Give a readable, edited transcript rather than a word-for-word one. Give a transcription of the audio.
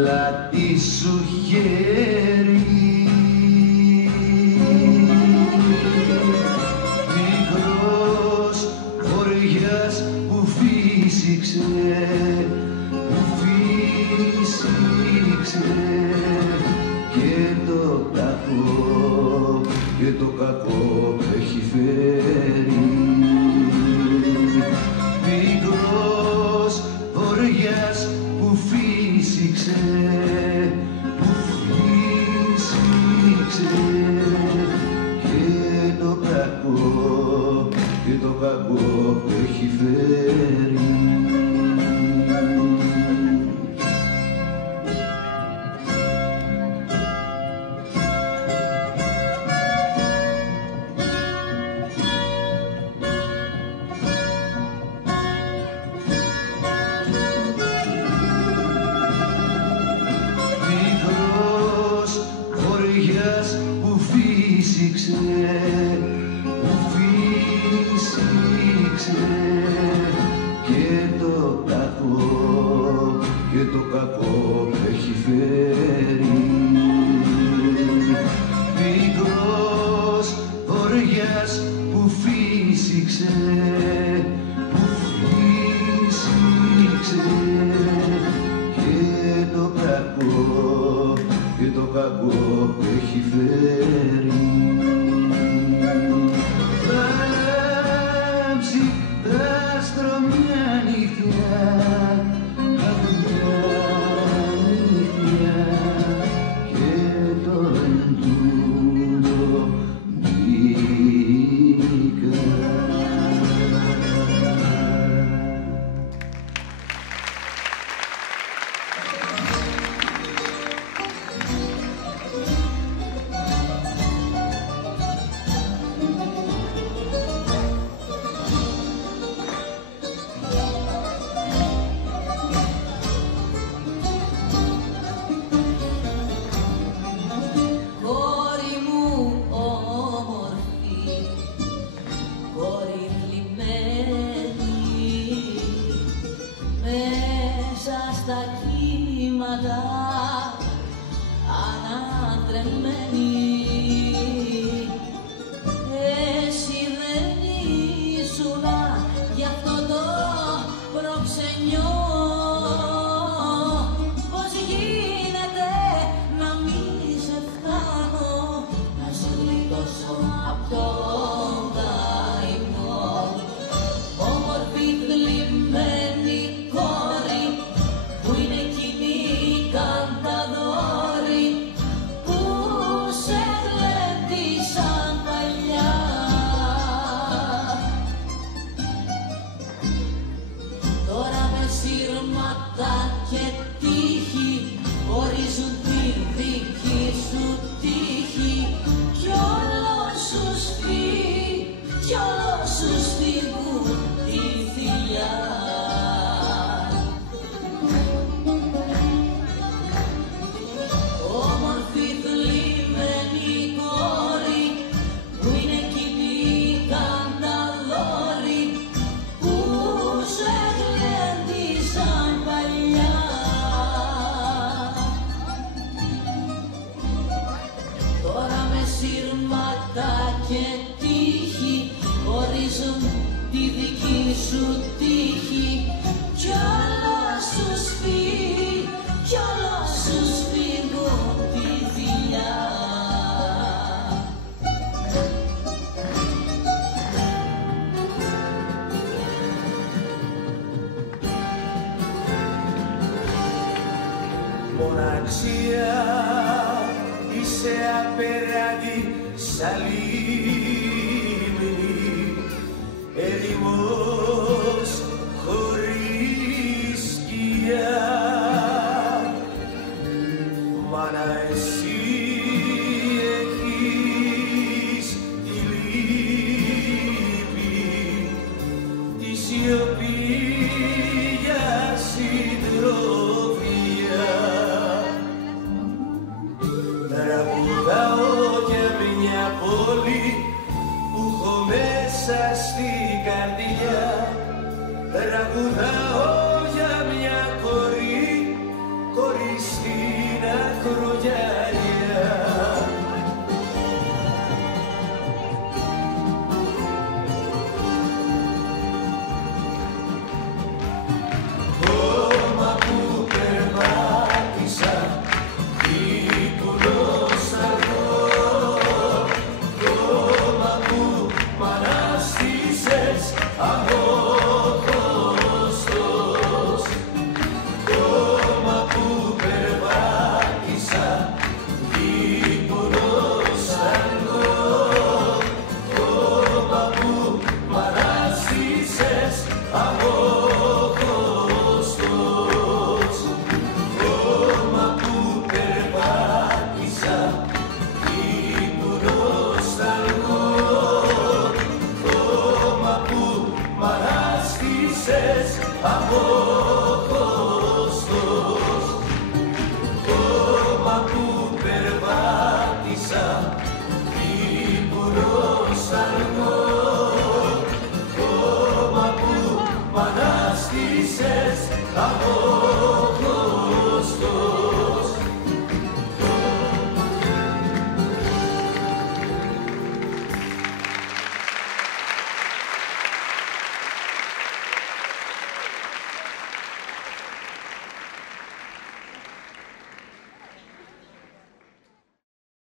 πλάτη σου χέρι, μικρός βοριάς που φύσηξε, και το κακό έχει φέρει. Μικρός βοριάς που φύσηξε, και το κακό έχει φέρει. Που φύσηξε, και το κακό έχει φέρει. Μικρός βοριάς που φύσηξε, και το κακό έχει φέρει. Θα λάμψει δάστρο μια νύχτα, και το εντούτο μπήκα. Στα κύματα ανατρεμμένη, εσύ δεν ήσουνα γι' αυτό το προξενιό. Πώς γίνεται να μη σε φτάνω, να σε γλιτώσω απ' τον καημό. Όμορφη θλιμμένη κόρη, που είναι εκείνη κανταδόρη που σε γλέντισαν παλιά. Τώρα με σύρματα και τύχη ορίζουν τη δική σου τύχη, κι όλο σου σφίγγουν τη θηλιά. Σύρματα και τύχη ορίζουν τη δική σου τύχη, κι όλα σου σφίγγουν τη θηλιά. Μοναξία είσαι απέραντη σαν λίμνη, ερημός χωρίς σκιά.